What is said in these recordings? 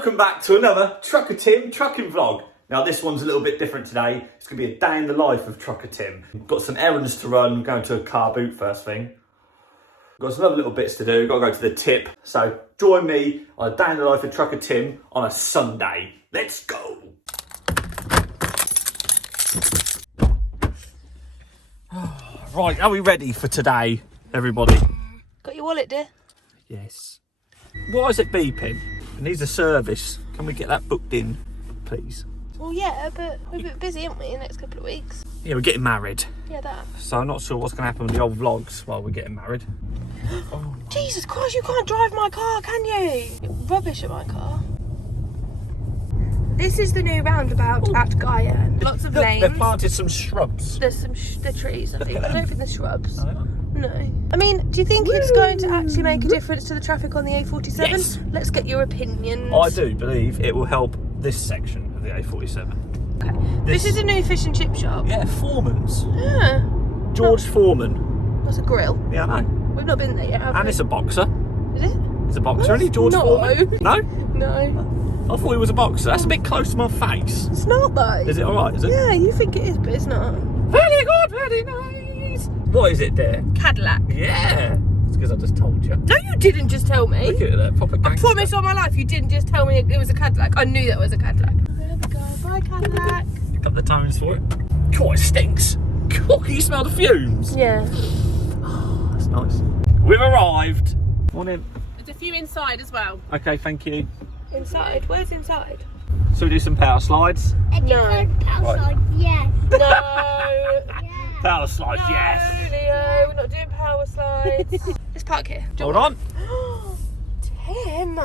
welcome back to another Trucker Tim trucking vlog. Now this one's a little bit different today. It's going to be a day in the life of Trucker Tim. We've got some errands to run, I'm going to a car boot first thing. Got some other little bits to do, got to go to the tip. So join me on a day in the life of Trucker Tim on a Sunday. Let's go! Right, are we ready for today, everybody? Got your wallet, dear? Yes. Why is it beeping? It needs a service. Can we get that booked in, please? Well, yeah, but we're a bit busy, aren't we, in the next couple of weeks? Yeah, we're getting married. Yeah, that. So I'm not sure what's going to happen with the old vlogs while we're getting married. Oh. Jesus Christ, you can't drive my car, can you? You're rubbish at my car. This is the new roundabout at Guyenne. Lots of lanes. They've planted some shrubs. There's some the trees, I think. I don't think there's shrubs. Oh, No. I mean, do you think it's going to actually make a difference to the traffic on the A47? Yes. Let's get your opinions. I do believe it will help this section of the A47. Okay. This is a new fish and chip shop. Yeah, Foreman's. Yeah. George Foreman. That's a grill. Yeah, I know. We've not been there yet, have we? And it's a boxer. Is it? It's a boxer, isn't he, George No. Foreman? No? No. I thought he was a boxer. That's a bit close to my face. It's not though. Is it alright, is it? Yeah, you think it is, but it's not. Very good, very nice. What is it there? Cadillac. Yeah. It's because I just told you. No, you didn't just tell me. Look at that, proper I gangster. promise on my life you didn't just tell me it was a Cadillac. I knew that was a Cadillac. There we go. Bye, Cadillac. Pick up the tones for it. God, it stinks. God, can you smell the fumes? Yeah. Oh, that's nice. We've arrived. Morning. There's a few inside as well. Okay, thank you. Inside? Where's inside? So we do some power slides? No. Power slide, yes. No. Power slides, No, yes. Leo, we're not doing power slides. Let's park here. Hold on. Tim.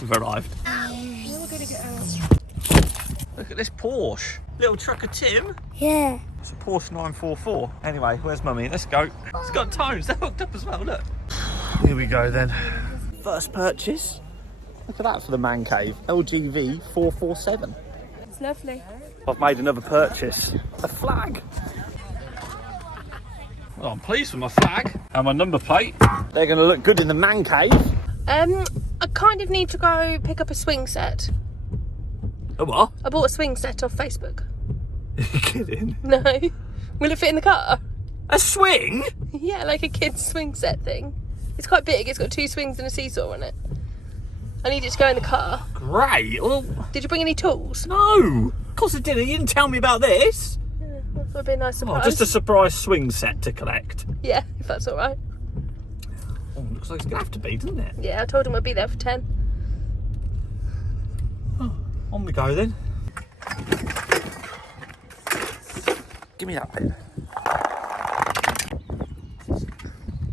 We've arrived. Now we're going to get out. Look at this Porsche. Little Trucker Tim. Yeah. It's a Porsche 944. Anyway, where's Mummy? Let's go. It's got tones. They're hooked up as well, look. Here we go then. First purchase. Look at that for the man cave. LGV 447. It's lovely. I've made another purchase. A flag. Well, I'm pleased with my flag and my number plate. They're going to look good in the man cave. I kind of need to go pick up a swing set. A what? I bought a swing set off Facebook. Are you kidding? No. Will it fit in the car? A swing? Yeah, like a kid's swing set thing. It's quite big. It's got 2 swings and a seesaw on it. I need it to go in the car. Great. Well, Did you bring any tools? no. Of course I didn't. You didn't tell me about this. Yeah, that would be a nice surprise. Oh, just a surprise swing set to collect. Yeah, if that's all right. Oh, looks like it's going to have to be, doesn't it? Yeah, I told him I'd be there for 10. Oh, on we go then. Give me that bit.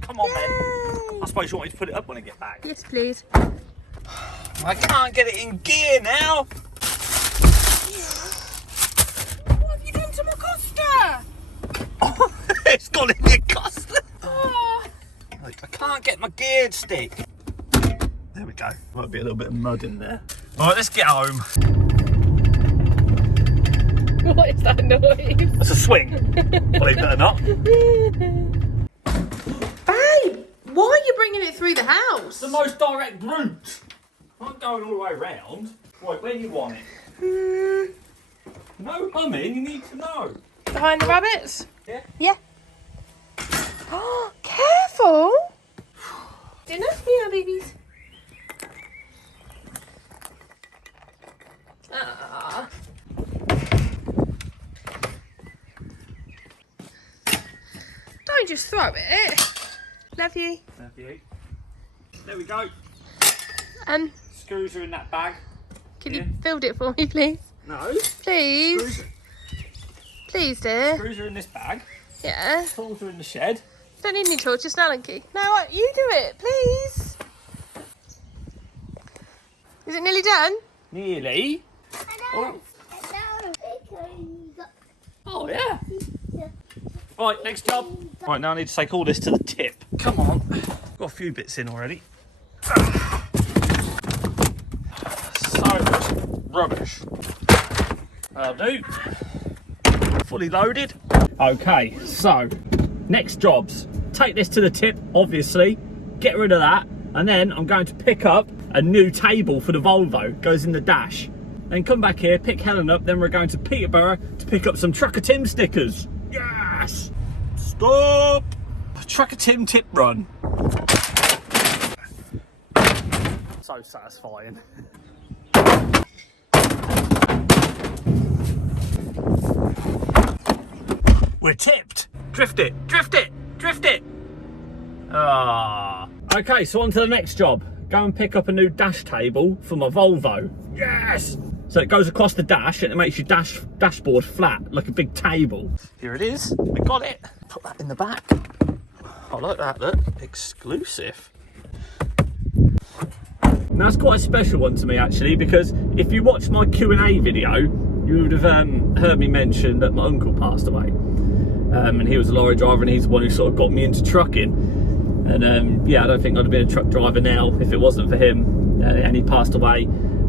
Come on, then. I suppose you want me to put it up when I get back. Yes, please. I can't get it in gear now. What have you done to my Costa? Oh, it's gone in your Costa. Oh. I can't get my gear stick. There we go. Might be a little bit of mud in there. All right, let's get home. What is that noise? That's a swing. Believe it or not. Babe, why are you bringing it through the house? The most direct route. I'm not going all the way around. Right, where do you want it? No humming, you need to know. Behind the rabbits? Yeah? Yeah. Oh, careful. Dinner? Yeah, babies. Ah. Don't just throw it. Love you. Love you. There we go. Screws are in that bag. Can you build it for me, please? No. Please. Please, dear. Screws are in this bag. Yeah. Tools are in the shed. Don't need any tools, just an Allen key. No, you do it, please. Is it nearly done? Nearly. Oh, yeah. Right, next job. Right, now I need to take all this to the tip. Come on. Got a few bits in already. So much rubbish. That'll do. Fully loaded. Okay, so next jobs. Take this to the tip, obviously. Get rid of that. And then I'm going to pick up a new table for the Volvo, goes in the dash. Then come back here, pick Helen up, then we're going to Peterborough to pick up some Trucker Tim stickers. Yes! Stop! Trucker Tim tip run. So satisfying. We're tipped. Drift it, drift it, drift it. Ah. Okay, so on to the next job. Go and pick up a new dash table for my Volvo. Yes! So it goes across the dash and it makes your dashboard flat, like a big table. Here it is, we got it. Put that in the back. I like that, look. Exclusive. Now that's quite a special one to me actually, because if you watched my Q&A video, you would have heard me mention that my uncle passed away. And he was a lorry driver and he's the one who sort of got me into trucking. And yeah, I don't think I'd have been a truck driver now if it wasn't for him. And he passed away.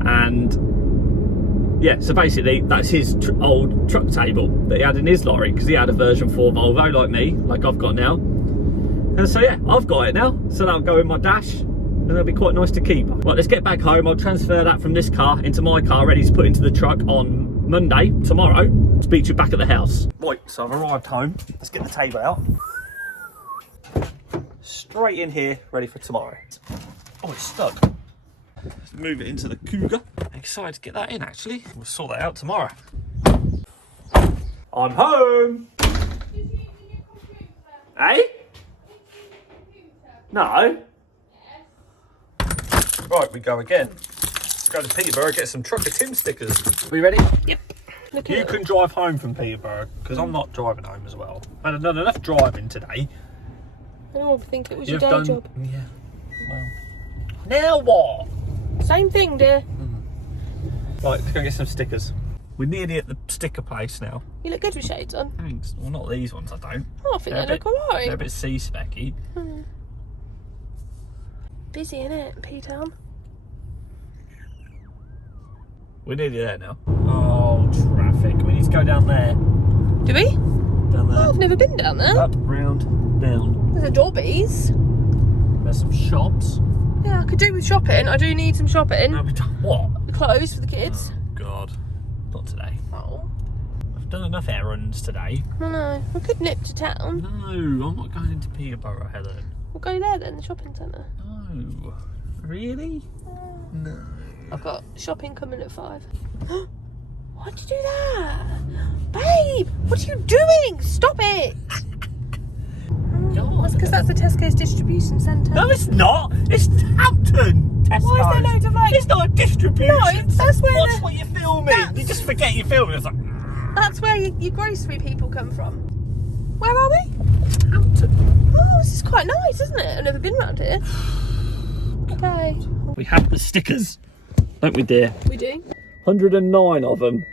And yeah, so basically that's his old truck table that he had in his lorry, because he had a version 4 Volvo like me, like I've got now. And so yeah, I've got it now. So that'll go in my dash and that'll be quite nice to keep. Right, let's get back home. I'll transfer that from this car into my car, ready to put into the truck on Monday, tomorrow. Speak to you back at the house. Right, so I've arrived home. Let's get the table out. Straight in here, ready for tomorrow. Oh, it's stuck. Let's move it into the Cougar. I'm excited to get that in actually. We'll sort that out tomorrow. I'm home. Eh? No. Right, we go again. Go to Peterborough, get some Trucker Tim stickers. Are we ready? Yep. You can drive home from Peterborough, because I'm not driving home as well. I've done enough driving today. I don't think it was your day job. Yeah. Well. Now what? Same thing, dear. Right, let's go get some stickers. We're nearly at the sticker place now. You look good with shades on. Thanks. Well, not these ones, I don't. Oh, I think they look alright. They're a bit C-specky. Busy, innit, P-Town? We're nearly there now. Oh, traffic. We need to go down there. Do we? Down there. Oh, I've never been down there. Up, round, down. There's a Dobbies. There's some shops. Yeah, I could do with shopping. I do need some shopping. No, we've done what? The clothes for the kids. Oh, God. Not today. Oh. I've done enough errands today. I know. We could nip to town. No, I'm not going into Peterborough, Helen. We'll go there then, the shopping centre. No. Really? No. I've got shopping coming at 5. Why'd you do that? Babe, what are you doing? Stop it! That's because that's the Tesco's distribution centre. No, it's not. It's Hampton Tesco's. Why is there loads of It's not a distribution. No, that's where Watch what you're filming. You just forget you're filming. It's like... That's where your grocery people come from. Where are we? Hampton. Oh, this is quite nice, isn't it? I've never been around here. Okay. We have the stickers, don't we, dear? We do. 109 of them.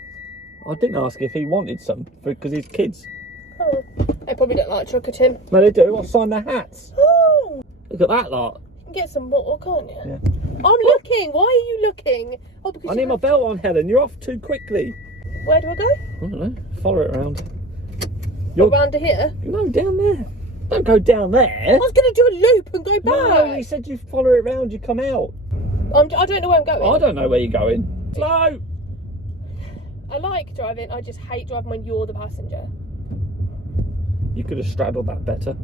I didn't ask if he wanted some because he's kids. Oh. They probably don't like Trucker Tim. No, they do. I'll sign their hats. Oh. Look at that lot. You can get some more, can't you? Yeah. I'm looking. Why are you looking? Oh, because I need my belt on, Helen. You're off too quickly. Where do I go? I don't know. Follow it around. Around to here? No, down there. Don't go down there. I was going to do a loop and go back. No, you said you follow it around, you come out. I don't know where I'm going. I don't know where you're going. Slow. I like driving, I just hate driving when you're the passenger. You could have straddled that better.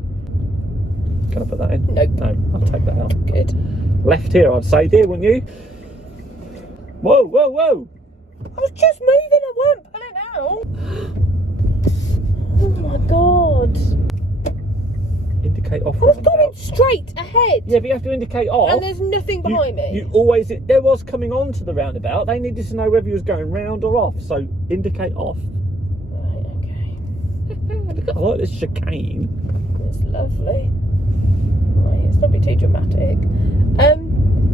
Can I put that in? Nope. No, I'll take that out. Good. Left here, I'd say, dear, wouldn't you? Whoa, whoa, whoa. I was just moving, I weren't pulling out. Oh my god. Indicate off. I was going straight ahead. Yeah, but you have to indicate off. And there's nothing behind me. You always, there was coming on to the roundabout. They needed to know whether you was going round or off. So indicate off. Right, okay. I like this chicane. It's lovely. Right, it's not be too dramatic.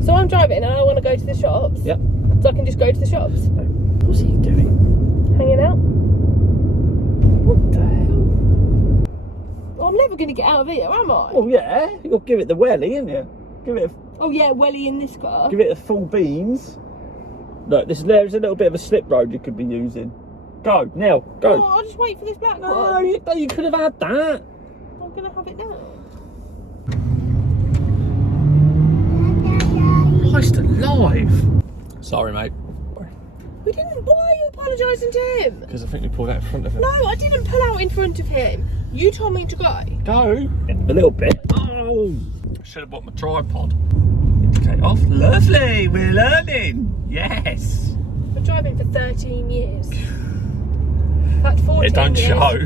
So I'm driving and I want to go to the shops. Yep. So I can just go to the shops. No. What's he doing? Hanging out. What the hell? Well, I'm never going to get out of here, am I? Well, yeah. You'll give it the welly, ain't you? Give it. Oh yeah, welly in this car. Give it the full beans. Look, there's a little bit of a slip road you could be using. Go now. Go. Oh, I'll just wait for this black No, one. you could have had that. I'm going to have it now. Christ alive. live. Sorry, mate. We didn't. Why are you apologising to him? Because I think we pulled out in front of him. No, I didn't pull out in front of him. You told me to go. Go. A little bit. Oh. Should have bought my tripod. Indicate off. Lovely. We're learning. Yes. I've been driving for 13 years. In fact, 14 It don't years. show.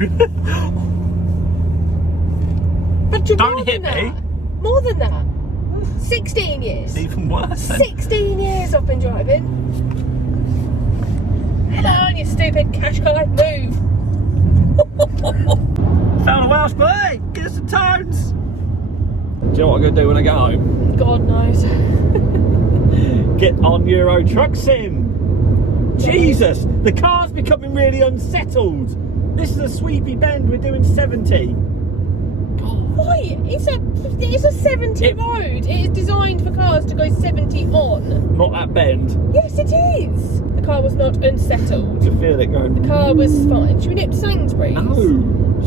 But you're Don't more hit than me. that. More than that. 16 years. Even worse. Then. 16 years I've been driving. Hello, you stupid Qashqai. Move. Found a Welsh boy. Give us some tones. Do you know what I'm going to do when I get home? God knows. Get on Euro Truck Sim. Jesus, the car's becoming really unsettled. This is a sweepy bend. We're doing 70. Why? It's a 70 road. It is designed for cars to go 70 on. Not that bend. Yes, it is. The car was not unsettled. To feel it going. The car was fine. Should we nip to Sainsbury's? No.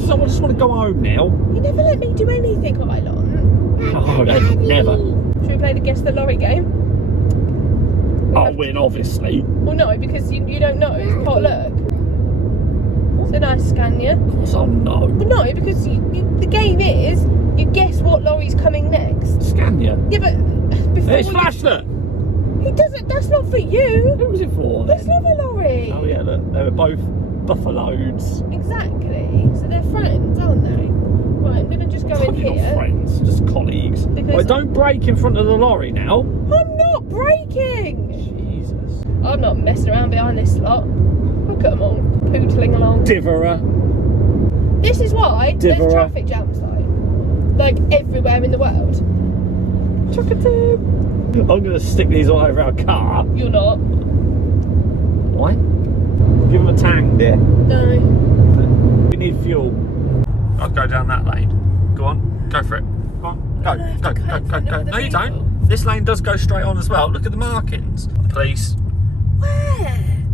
So I just want to go home now. You never let me do anything, Ilon. Oh, never. Should we play the Guess the Lorry game? I'll win, obviously. Well, no, because you don't know. It's pot luck. It's a nice Scania. Of course I'll know. But no, because the game is you guess what lorry's coming next. Scania. Yeah, but before It's flashlight. He doesn't. That's not for you. Who was it for That's then? not a lorry. Oh yeah, look, they were both buffaloes. Exactly. So they're friends, aren't they? Right, I'm gonna just go in Probably not here. friends, just colleagues. Because- Wait, don't brake in front of the lorry now. I'm not braking. Jesus. I'm not messing around behind this lot. Look at them all pootling along. Diverer. This is why there's Diverer. traffic jams, like everywhere in the world. Chuck-a-tip. I'm going to stick these all over our car. You're not. Why? Give them a tang, dear. No. We need fuel. I'll go down that lane. Go on, go for it. Go on, go, go, go, go, go. No, you don't. This lane does go straight on as well. Look at the markings. Police. Where?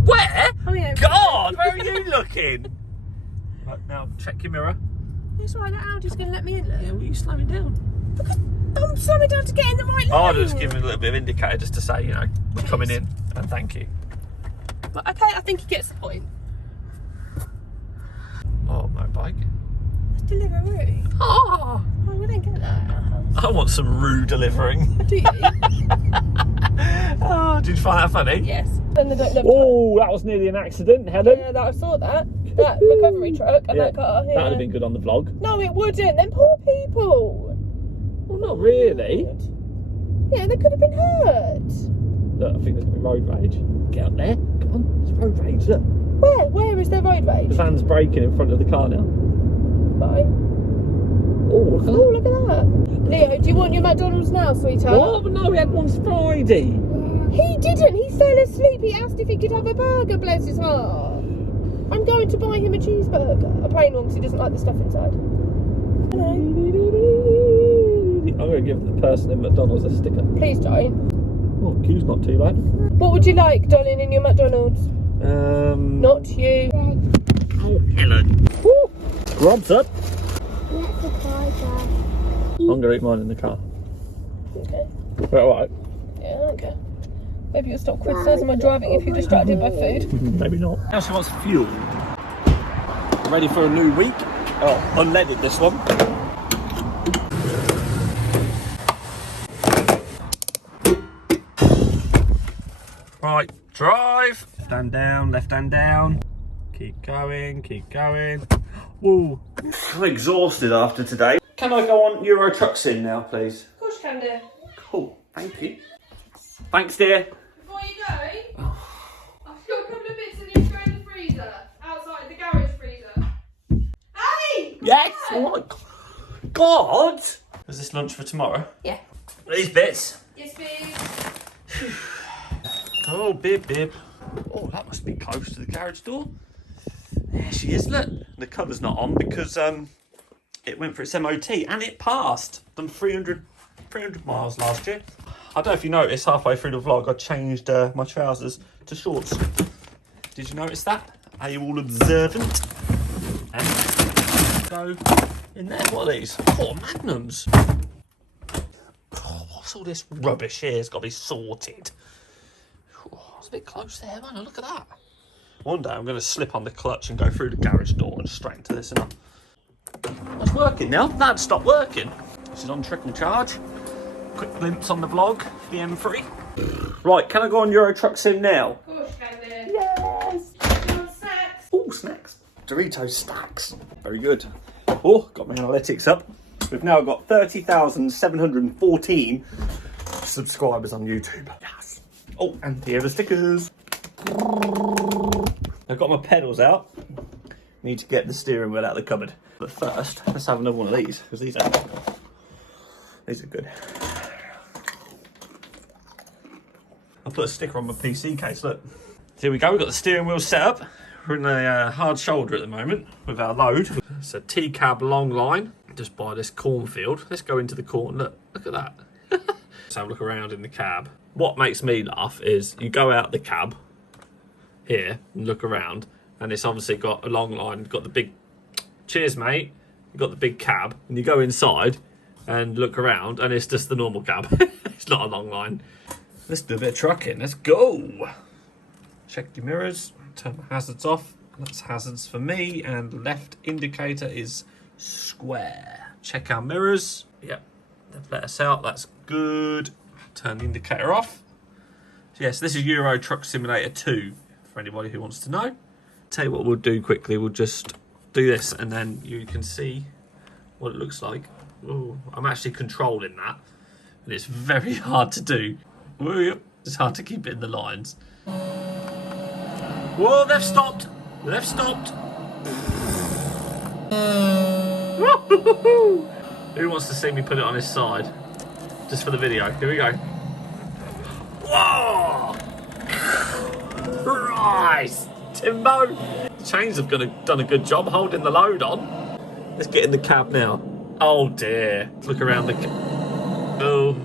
Where? Oh yeah. God, where are you looking? Right, now check your mirror. It's right, that Audi's going to let me in there. Yeah, well, you slowing down. Because I'm slowing down to get in the right lane. Oh, I'll just give him a little bit of indicator just to say, you know, we're coming in and thank you. But okay, I think he gets the point. Oh, motorbike. It's delivery. Oh, Oh, we don't get that at our house. I want some rude delivering. Do you? Oh, did you find that funny? Yes. Then they don't look. Oh, that was nearly an accident, Helen. Yeah, I saw that. That recovery truck and that car. Yeah. That would have been good on the vlog. No, it wouldn't. Them poor people. Well, not really. Yeah, they could have been hurt. Look, I think there's going to be road rage. Get up there. Come on, it's road rage. Look. Where? Where is there road The rage? van's braking in front of the car now. Bye. Oh, look at Oh, that. look at that. Leo, do you want your McDonald's now, sweetheart? What? But no, we had one Friday. He didn't. He fell asleep. He asked if he could have a burger, bless his heart. I'm going to buy him a cheeseburger. A plain one because he doesn't like the stuff inside. Hello. I'm going to give the person in McDonald's a sticker. Please don't. Oh, queue's not too bad. What would you like, darling, in your McDonald's? Not you. Oh, Helen. Woo! Grub's up. Let's apply that. I'm going to eat mine in the car. Okay. Right, alright. Yeah, I don't care. Maybe you'll stop criticising my driving if you're distracted by food. Maybe not. Now she wants fuel. Ready for a new week? Oh, unleaded this one. Right, drive. Left hand down, left hand down. Keep going, keep going. Woo. I'm exhausted after today. Can I go on Euro Truck Sim now, please? Of course you can do. Cool, thank you. Thanks, dear. Before you go, I've got a couple of bits in the Australian freezer. Outside the garage freezer. Hey! Yes! Oh my God! Is this lunch for tomorrow? Yeah. These bits. Yes, please. Oh, bib, bib. Oh, that must be close to the garage door. There she is, look. The cover's not on because it went for its MOT and it passed. Done 300 miles last year. I don't know if you noticed, halfway through the vlog, I changed my trousers to shorts. Did you notice that? Are you all observant? And go in there. What are these? Oh, Magnums. Oh, what's What's all this rubbish here? It's got to be sorted. Oh, it's a bit close there, man. Look at that. One day I'm going to slip on the clutch and go through the garage door and straight into this. And that's working now. That stopped working. This is on trickle charge. Quick glimpse on the vlog, the M3. Right, can I go on Euro Truck Sim now? Of course you can do. Yes! Snacks. Oh, snacks. Doritos stacks. Very good. Oh, got my analytics up. We've now got 30,714 subscribers on YouTube. Yes. Oh, and here are the stickers. I've got my pedals out. Need to get the steering wheel out of the cupboard. But first, let's have another one of these, because these are good. I'll put a sticker on my PC case, look. So here we go, we've got the steering wheel set up. We're in a hard shoulder at the moment with our load. It's a T-cab long line, just by this cornfield. Let's go into the corn, look at that. Let's have a look around in the cab. What makes me laugh is you go out the cab here and look around, and it's obviously got a long line, got the big, cheers mate, you've got the big cab, and you go inside and look around and it's just the normal cab. It's not a long line. Let's do a bit of trucking, let's go. Check your mirrors, turn the hazards off. That's hazards for me, and left indicator is square. Check our mirrors. Yep, they've let us out, that's good. Turn the indicator off. So yes, this is Euro Truck Simulator 2, for anybody who wants to know. Tell you what we'll do quickly, we'll just do this and then you can see what it looks like. Ooh, I'm actually controlling that, and it's very hard to do. Ooh, it's hard to keep it in the lines. Whoa, they've stopped! They've stopped! Who wants to see me put it on his side? Just for the video. Here we go. Whoa! Right! Timbo! The chains have done a good job holding the load on. Let's get in the cab now. Oh dear. Look around the cab. Oh.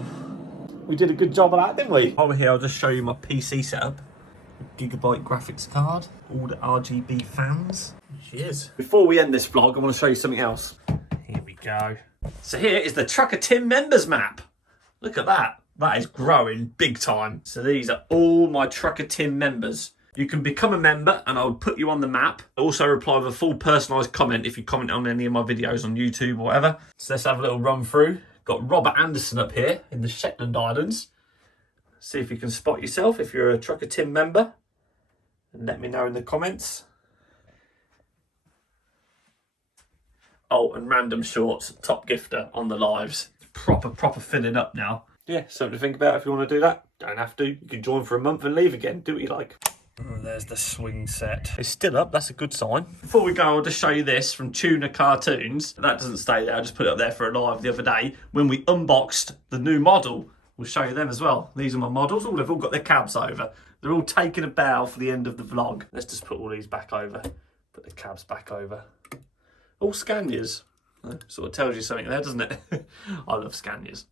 We did a good job of that, didn't we? Over here, I'll just show you my PC setup. Gigabyte graphics card, all the RGB fans. Cheers. Before we end this vlog, I want to show you something else. Here we go. So here is the Trucker Tim members map. Look at that. That is growing big time. So these are all my Trucker Tim members. You can become a member and I'll put you on the map. Also reply with a full personalised comment if you comment on any of my videos on YouTube or whatever. So let's have a little run through. Got Robert Anderson up here in the Shetland Islands. See if you can spot yourself if you're a Trucker Tim member. And let me know in the comments. Oh, and Random Shorts, top gifter on the lives. Proper filling up now. Yeah, something to think about if you want to do that. Don't have to. You can join for a month and leave again. Do what you like. Oh, there's the swing set. It's still up, that's a good sign. Before we go, I'll just show you this from Tuna Cartoons. That doesn't stay there, I just put it up there for a live the other day. When we unboxed the new model, we'll show you them as well. These are my models. Oh, they've all got their cabs over. They're all taking a bow for the end of the vlog. Let's just put all these back over. Put the cabs back over. All Scanias. Sort of tells you something there, doesn't it? I love Scanias.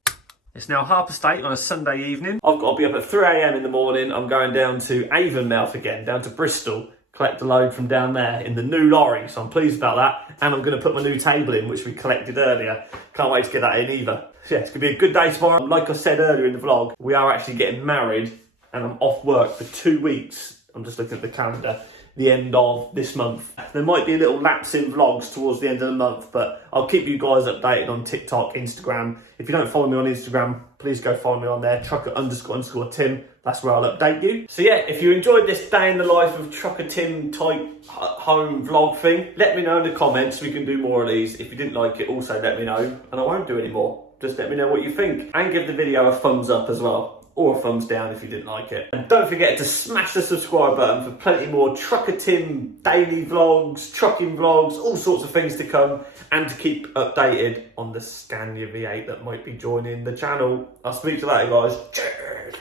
It's now 8:30 on a Sunday evening. I've got to be up at 3 AM in the morning. I'm going down to Avonmouth again, down to Bristol, collect a load from down there in the new lorry. So I'm pleased about that. And I'm going to put my new table in, which we collected earlier. Can't wait to get that in either. So yeah, it's going to be a good day tomorrow. Like I said earlier in the vlog, we are actually getting married and I'm off work for 2 weeks. I'm just looking at the calendar. The end of this month. There might be a little lapse in vlogs towards the end of the month, but I'll keep you guys updated on TikTok, Instagram. If you don't follow me on Instagram, please go follow me on there, trucker__Tim. That's where I'll update you. So yeah, if you enjoyed this day in the life of Trucker Tim type home vlog thing, let me know in the comments. We can do more of these. If you didn't like it, also let me know, and I won't do any more. Just let me know what you think, and give the video a thumbs up as well. Or a thumbs down if you didn't like it. And don't forget to smash the subscribe button for plenty more Trucker Tim daily vlogs, trucking vlogs, all sorts of things to come, and to keep updated on the Scania V8 that might be joining the channel. I'll speak to you later, guys. Cheers.